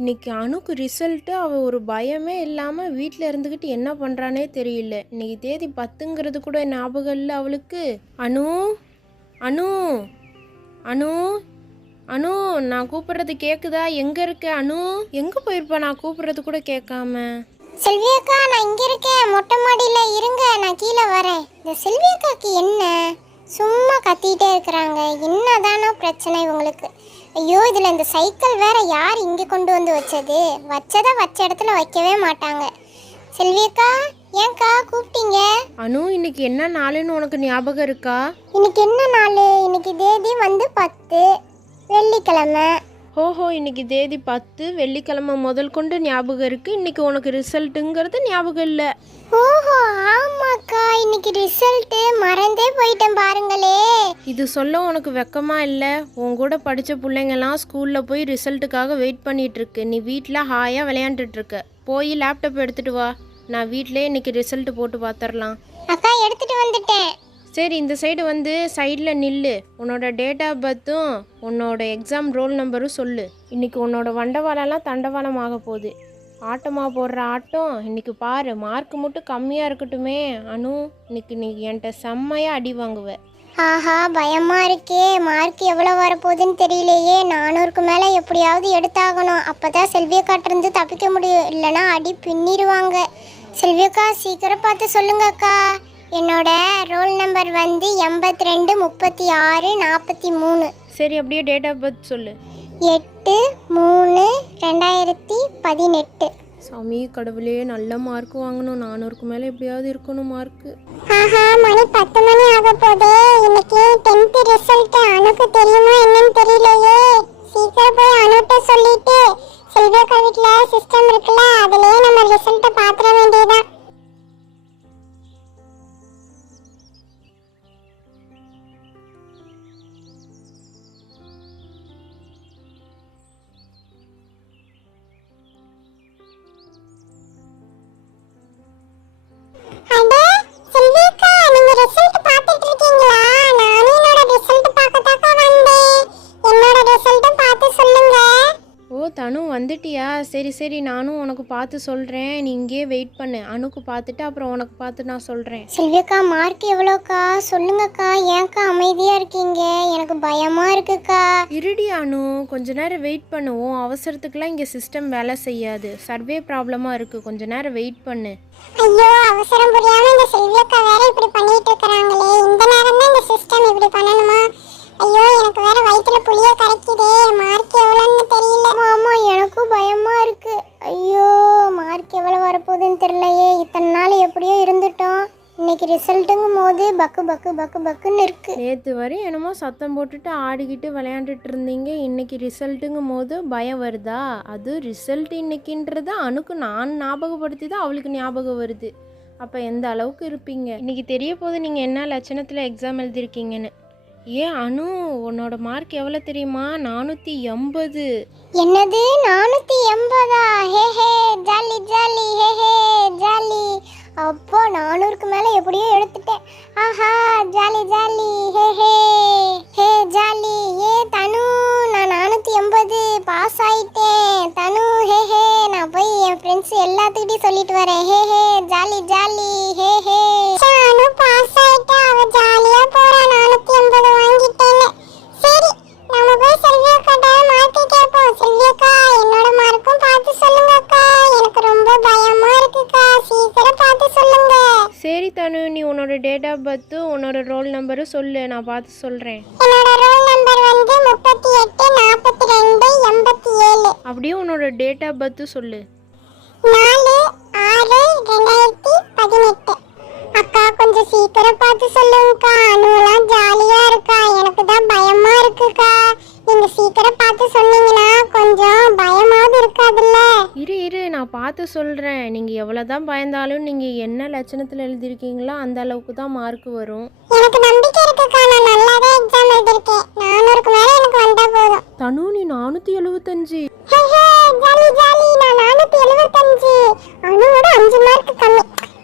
இன்னைக்கு அணுக்கு ரிசல்ட்டு அவள் ஒரு பயமே இல்லாமல் வீட்டில் இருந்துக்கிட்டு என்ன பண்ணுறானே தெரியல. இன்னைக்கு தேதி 10ங்கிறது கூட ஞாபகம் இல்லை அவளுக்கு. அனு அனு அனு அனு, நான் கூப்பிட்றது கேட்குதா? எங்கே இருக்க அனு? எங்கே போயிருப்பா நான் கூப்பிட்றது கூட கேட்காம? செல்வி அக்கா, நான் இங்க இருக்கேன் மொட்டை மாடியில. இருங்க, நான் கீழே வரேன். இந்த செல்வி அக்காக்கு என்ன சும்மா கத்திட்டே இருக்கிறாங்க? என்னதானோ பிரச்சனை இவங்களுக்கு? ஐயோ, இதுல இந்த சைக்கிள் வேற யார் இங்க கொண்டு வந்து வச்சது? வச்சதை வச்ச இடத்துல வைக்கவே மாட்டாங்க. செல்வி அக்கா, ஏன்க்கா கூப்பிட்டீங்க? அனு, இன்னைக்கு என்ன நாளுன்னு உனக்கு ஞாபகம் இருக்கா? இன்னைக்கு என்ன நாள்? இன்னைக்கு தேதி வந்து 10, வெள்ளிக்கிழமை. ஓஹோ, இன்னைக்கு தேதி 10, வெள்ளிக்கிழமை முதல் கொண்டு ஞாபகம் இருக்குது. இன்னைக்கு உனக்கு ரிசல்ட்டுங்கிறது ஞாபகம் இல்லை. ஓஹோ, ஆமாக்கா, இன்னைக்கு ரிசல்ட்டு மறந்தே போயிட்டேன் பாருங்களே. இது சொல்ல உனக்கு வெக்கமாக இல்லை? உன் கூட படித்த பிள்ளைங்கள்லாம் ஸ்கூலில் போய் ரிசல்ட்டுக்காக வெயிட் பண்ணிகிட்ருக்கு. நீ வீட்டில் ஹாயாக விளையாண்டுட்ருக்க. போய் லேப்டாப் எடுத்துகிட்டு வா. நான் வீட்டிலே இன்னைக்கு ரிசல்ட்டு போட்டு பார்த்துடலாம். அக்கா, எடுத்துட்டு வந்துட்டேன். சரி, இந்த சைடு வந்து சைடில் நில்லு. உன்னோட டேட் ஆஃப் பர்த்தும் உன்னோட எக்ஸாம் ரோல் நம்பரும் சொல்லு. இன்றைக்கி உன்னோட வண்டவாளம்லாம் தண்டவாளம் ஆக போகுது. ஆட்டமாக போடுற ஆட்டம் இன்னைக்கு பாரு. மார்க் மட்டும் கம்மியாக இருக்கட்டுமே அனு, இன்னைக்கு நீ என்கிட்ட செம்மையாக அடி வாங்குவ. ஆஹா, பயமா இருக்கே. மார்க் எவ்வளோ வரப்போகுதுன்னு தெரியலையே. 400க்கு மேலே எப்படியாவது எடுத்தாகணும். அப்போதான் செல்வியக்காட்டிருந்து தப்பிக்க முடியும். இல்லைனா அடி பின்னிடுவாங்க. செல்வியக்கா, சீக்கிரம் பார்த்து சொல்லுங்க அக்கா. என்னோட ரோல் நம்பர் வந்து 82 36 43. சரி, அப்படியே டேட் ஆஃப் பர்த் சொல்லு. 8/3/2018. சாமி கடவுளே, நல்ல மார்க் வாங்கணும். 400க்கு மேலே எப்படியாவது இருக்கணும் மார்க்கு. ஆஹா, மணி 10 மணி ஆக போதே. இன்னைக்கு 10th ரிசல்ட் அனுக்கு தெரியுமா என்னன்னு தெரியலையே. சீக்கிரம் போய் அனுட்ட சொல்லிட்டு செல்வக்கா வீட்ல சிஸ்டம் இருக்குல்ல, அதுலயே நம்ம ரிசல்ட்டை பாத்திர வேண்டியதான். தனு வந்துட்டியா? சரி சரி, நானும் உனக்கு பார்த்து சொல்கிறேன். நீ இங்கேயே வெயிட் பண்ணு. அனுக்கு பார்த்துட்டு அப்புறம் உனக்கு பார்த்து நான் சொல்கிறேன். செல்வியக்கா, மார்க் எவ்வளோக்கா சொல்லுங்கக்கா. ஏன்க்கா அமைதியாக இருக்கீங்க? எனக்கு பயமாக இருக்குக்கா. இருடி அனு, கொஞ்ச நேரம் வெயிட் பண்ணுவோம். அவசரத்துக்குலாம் இங்கே சிஸ்டம் வேலை செய்யாது. சர்வே ப்ராப்ளமாக இருக்குது. கொஞ்ச நேரம் வெயிட் பண்ணு. ஐயோ, அவசரம் புரியாமல் இந்த செல்வியக்கா வேற இப்படி பண்ணிட்டு இருக்கிறாங்களே. இந்த நேரம் தான் இந்த சிஸ்டம் இப்படி பண்ணணுமா? ஐயோ, எனக்கு வேற வயிற்றுல புளிய கரைக்குதே. மார்க் எவ்வளோன்னு தெரியல. ஆமா, எனக்கும் பயமா இருக்கு. ஐயோ, மார்க் எவ்வளோ வரப்போகுதுன்னு தெரியலையே. இத்தனை நாள் எப்படியோ இருந்துட்டோம். இன்னைக்கு ரிசல்ட்டுங்கும் போது பக்கு பக்கு பக்கு பக்குன்னு இருக்கு. நேற்று வரை என்னமோ சத்தம் போட்டுட்டு ஆடிக்கிட்டு விளையாண்டுட்டு இருந்தீங்க. இன்னைக்கு ரிசல்ட்டுங்கும் போது பயம் வருதா? அது ரிசல்ட் இன்னைக்குன்றது அனுக்கு நான் ஞாபகப்படுத்தி தான் அவளுக்கு ஞாபகம் வருது. அப்போ எந்த அளவுக்கு இருப்பீங்க இன்னைக்கு தெரிய போது நீங்கள் என்ன லட்சணத்தில் எக்ஸாம் எழுதிருக்கீங்கன்னு. ஏன் அனு, உன்னோட மார்க் எவ்வளோ தெரியுமா? 480. என்னது 480? ஹே ஹே, ஜாலி ஜாலி, ஹே ஹே ஜாலி. அப்போ 400க்கு மேலே எப்படியோ எடுத்துட்டேன். ஆஹா, ஜாலி ஜாலி, ஹே ஹே ஹே ஜாலி. ஏ தனு, நான் 480 பாஸ் ஆயிட்டேன். தனு, ஹே ஹே, நான் போய் என் ஃப்ரெண்ட்ஸ் எல்லாத்துக்கிட்டையும் சொல்லிட்டு வரேன். ஹே ஹே ஜாலி ஜாலி, ஹே ஹே. தனு பாஸ் ஆயிட்டா, அவ ஜாலியா போறா. 480 வாங்கிட்டேன்னு. சரி, நம்ம போய் செல்வியக்காட்ட மார்க் கேட்போம். செல்வியக்கா, என்னோட மார்க்கும் பார்த்து சொல்லுங்க அக்கா. எனக்கு ரொம்ப பயமா இருக்குக்கா. சீக்கிரம் பார்த்து சொல்லுங்க. சரி தனு, நீ உன்னோட டேட் ஆஃப் பர்த்து உன்னோட ரோல் நம்பரும் சொல்லு. நான் பார்த்து சொல்கிறேன். என்னோட ரோல் நம்பர் வந்து 38 42 87. அப்படியே உன்னோட டேட் ஆஃப் பர்த்து சொல்லு. 4/6/2018. அக்கா, கொஞ்சம் சீக்கிரம் பார்த்து சொல்லுங்கக்கா. அனுலாம் ஜாலியா இருக்கா. எனக்கு தான் பயமா இருக்குக்கா. நீங்க சீக்கிரம் பார்த்து சொன்னீங்கன்னா கொஞ்சம் பயமாவது இருக்காதுல்ல. இரு, நான் பார்த்து சொல்கிறேன். நீங்கள் எவ்வளோ தான் பயந்தாலும் நீங்கள் என்ன லட்சணத்தில் எழுதிருக்கீங்களோ அந்த அளவுக்கு தான் மார்க் வரும். எனக்கு நம்பிக்கை இருக்குக்கா. நான் நல்லாவே எக்ஸாம் எழுதிருக்கேன். 400க்கு மேலே எனக்கு வந்தா போதும். தனு, நீ 475. ஹே ஹே, ஜாலி ஜாலி. நான் 475. அனுவோட 5 மார்க் கம்மி.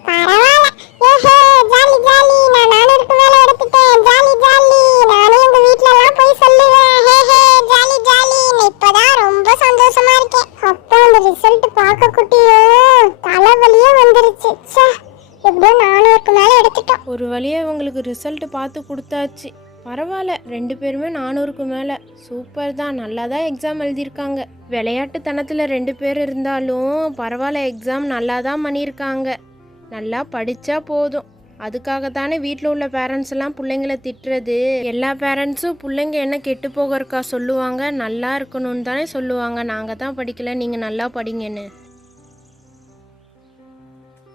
பரவாயில்ல. ஹே ஹே, ஜாலி ஜாலி. நான் 400க்கு மேலே எடுத்துட்டேன். Jolly jolly. நானும் எங்க வீட்ல எல்லாம் போய் சொல்லுவேன். ஹே ஹே, ஜாலி ஜாலி. இப்பதான் ரொம்ப சந்தோஷமா இருக்கேன். அப்பா, ரிசல்ட் பார்க்க குட்டியும் தலைவலியே வந்துருச்சு. ச்சே, எப்படியோ 400க்கு மேல எடுத்துட்டோம். ஒரு வழியாக இவங்களுக்கு ரிசல்ட் பார்த்து கொடுத்தாச்சு. பரவாயில்ல, 2 பேருமே 400க்கு மேலே. சூப்பர் தான், நல்லா தான் எக்ஸாம் எழுதியிருக்காங்க. விளையாட்டுத்தனத்தில் 2 பேர் இருந்தாலும் பரவாயில்ல, எக்ஸாம் நல்லா தான் பண்ணியிருக்காங்க. நல்லா படித்தா போதும். அதுக்காக தானே வீட்டில் உள்ள பேரண்ட்ஸ் எல்லாம் பிள்ளைங்களை திட்டுறது. எல்லா பேரண்ட்ஸும் பிள்ளைங்க என்ன கெட்டு போகிறக்கா சொல்லுவாங்க, நல்லா இருக்கணும்னு தானே சொல்லுவாங்க. நாங்கள் தான் படிக்கலை, நீங்கள் நல்லா படிங்கன்னு.